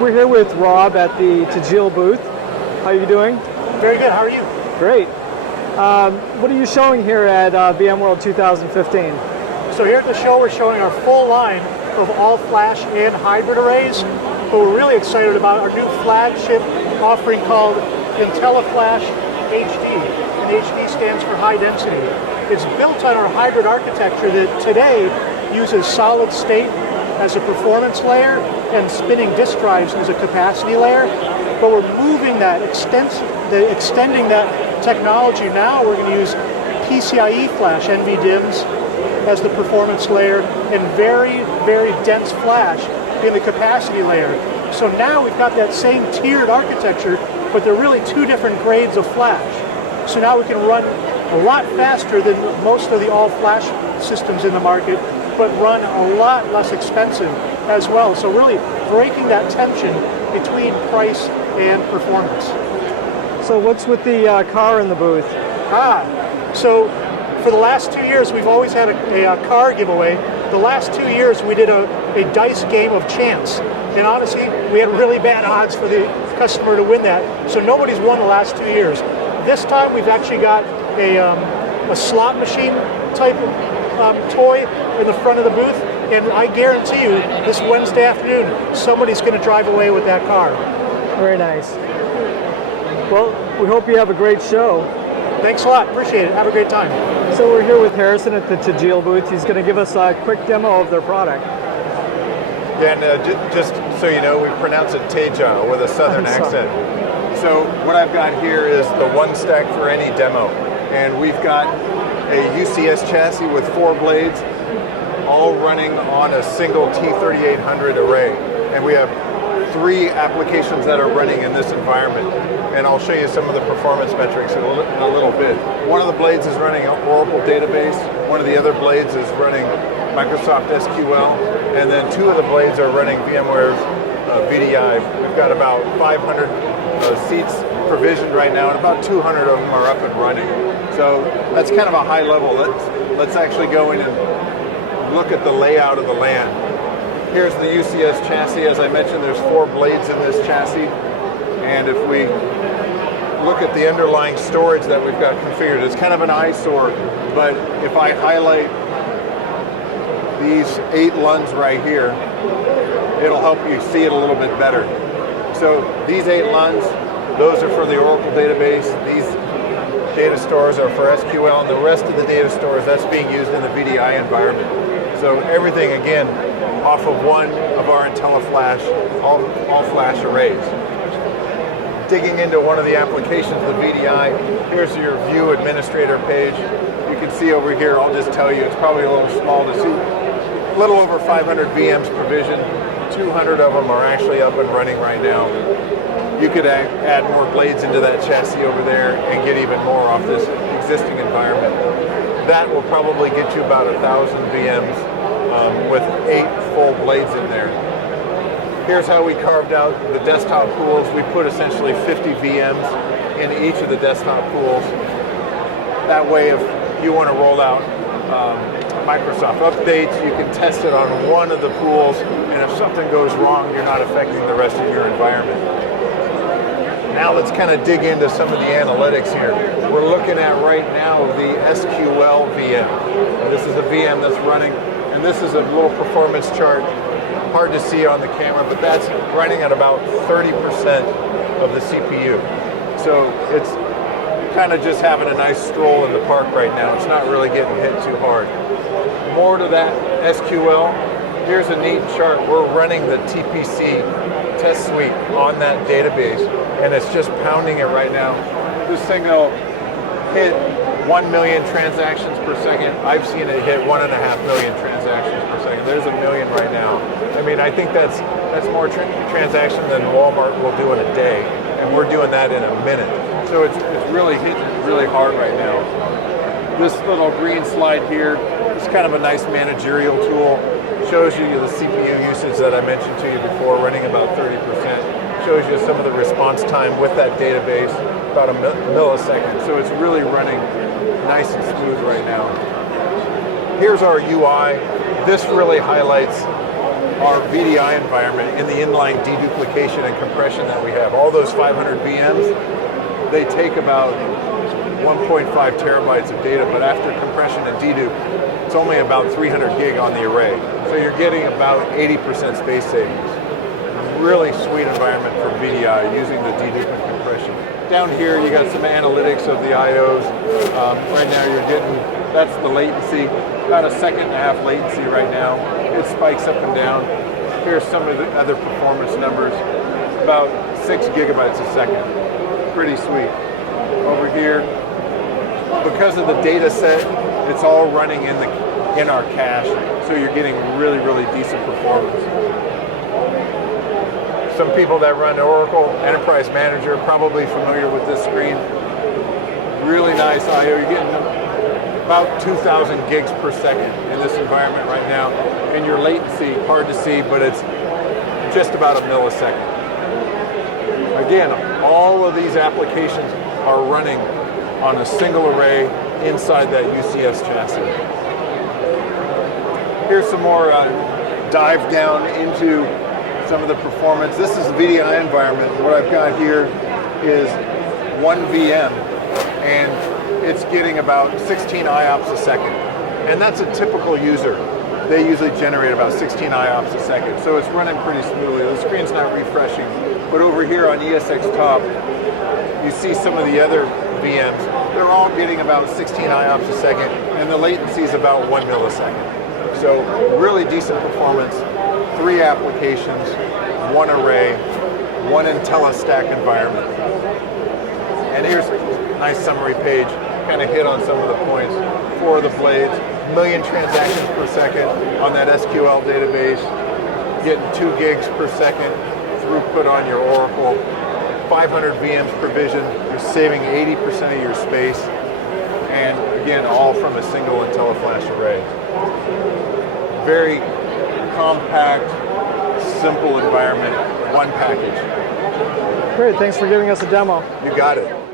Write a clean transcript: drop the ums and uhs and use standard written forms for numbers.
We're here with Rob at the Tegile booth. How are you doing? Very good. How are you? Great. What are you showing here at VMworld 2015? So here at the show, we're showing our full line of all-flash and hybrid arrays. But we're really excited about our new flagship offering called IntelliFlash HD. And HD stands for high density. It's built on our hybrid architecture that today uses solid state as a performance layer and spinning disk drives as a capacity layer. But we're moving that, extending that technology now. We're going to use PCIe flash, NVDIMMs, as the performance layer, and very, very dense flash in the capacity layer. So now we've got that same tiered architecture, but they're really two different grades of flash. So now we can run a lot faster than most of the all-flash systems in the market, but run a lot less expensive as well. So really breaking that tension between price and performance. So what's with the car in the booth? So for the last 2 years, we've always had a car giveaway. The last 2 years, we did a dice game of chance. And honestly, we had really bad odds for the customer to win that. So nobody's won the last 2 years. This time, we've actually got a slot machine type toy in the front of the booth. And I guarantee you, this Wednesday afternoon, somebody's going to drive away with that car. Very nice. Well, we hope you have a great show. Thanks a lot. Appreciate it. Have a great time. So we're here with Harrison at the Tegile booth. He's going to give us a quick demo of their product. Yeah, and just so you know, we pronounce it Tegile with a southern accent. So what I've got here is the one stack for any demo. And we've got a UCS chassis with 4 blades, all running on a single T3800 array. And we have 3 applications that are running in this environment. And I'll show you some of the performance metrics in a little bit. One of the blades is running an Oracle database. One of the other blades is running Microsoft SQL. And then 2 of the blades are running VMware's VDI. We've got about 500 seats provisioned right now, and about 200 of them are up and running. So that's kind of a high level. Let's actually go in and look at the layout of the LAN. Here's the UCS chassis. As I mentioned, there's 4 blades in this chassis. And if we look at the underlying storage that we've got configured, it's kind of an eyesore, but if I highlight these 8 LUNs right here, it'll help you see it a little bit better. So these 8 LUNs, those are for the Oracle database. These data stores are for SQL, and the rest of the data stores, that's being used in the VDI environment. So everything, again, off of one of our IntelliFlash all-flash arrays. Digging into one of the applications, the VDI, here's your view administrator page. You can see over here, I'll just tell you, it's probably a little small to see. A little over 500 VMs provisioned. 200 of them are actually up and running right now. You could add more blades into that chassis over there and get even more off this existing environment. That will probably get you about 1,000 VMs with 8 full blades in there. Here's how we carved out the desktop pools. We put essentially 50 VMs in each of the desktop pools. That way, if you want to roll out Microsoft updates, you can test it on one of the pools, and if something goes wrong, you're not affecting the rest of your environment. Now let's kind of dig into some of the analytics here. We're looking at right now the SQL VM. And this is a VM that's running, and this is a little performance chart. Hard to see on the camera, but that's running at about 30% of the CPU. So it's kind of just having a nice stroll in the park right now. It's not really getting hit too hard. More to that SQL, here's a neat chart. We're running the TPC test suite on that database, and it's just pounding it right now. This thing will hit 1 million transactions per second. I've seen it hit 1.5 million transactions per second. There's a million right now. I mean, I think that's more transaction than Walmart will do in a day, and we're doing that in a minute. So it's really hitting really hard right now. This little green slide here is kind of a nice managerial tool. Shows you the CPU usage that I mentioned to you before, running about 30%. Shows you some of the response time with that database, about a millisecond. So it's really running nice and smooth right now. Here's our UI. This really highlights our VDI environment in the inline deduplication and compression that we have. All those 500 VMs, they take about 1.5 terabytes of data, but after compression and dedupe, it's only about 300 gig on the array. So you're getting about 80% space savings. Really sweet environment for VDI using the dedupe and compression. Down here, you got some analytics of the IOs. Right now you're getting, that's the latency, about a second and a half latency right now. It spikes up and down. Here's some of the other performance numbers. About 6 gigabytes a second. Pretty sweet. Over here, because of the data set, it's all running in our cache, so you're getting really, really decent performance. Some people that run Oracle Enterprise Manager probably familiar with this screen. Really nice I/O. You're getting about 2,000 gigs per second in this environment right now. And your latency, hard to see, but it's just about a millisecond. Again, all of these applications are running on a single array inside that UCS chassis. Here's some more dive down into some of the performance. This is the VDI environment. What I've got here is one VM, and it's getting about 16 IOPS a second. And that's a typical user. They usually generate about 16 IOPS a second, so it's running pretty smoothly. The screen's not refreshing, but over here on ESX top, you see some of the other VMs. They're all getting about 16 IOPS a second, and the latency is about 1 millisecond. So really decent performance. 3 applications, 1 array, 1 IntelliStack environment. And here's a nice summary page, kind of hit on some of the points. 4 of the blades, 1 million transactions per second on that SQL database, getting 2 gigs per second throughput on your Oracle, 500 VMs provisioned, you're saving 80% of your space, and again, all from a single IntelliFlash array. Very compact, simple environment, one package. Great, thanks for giving us a demo. You got it.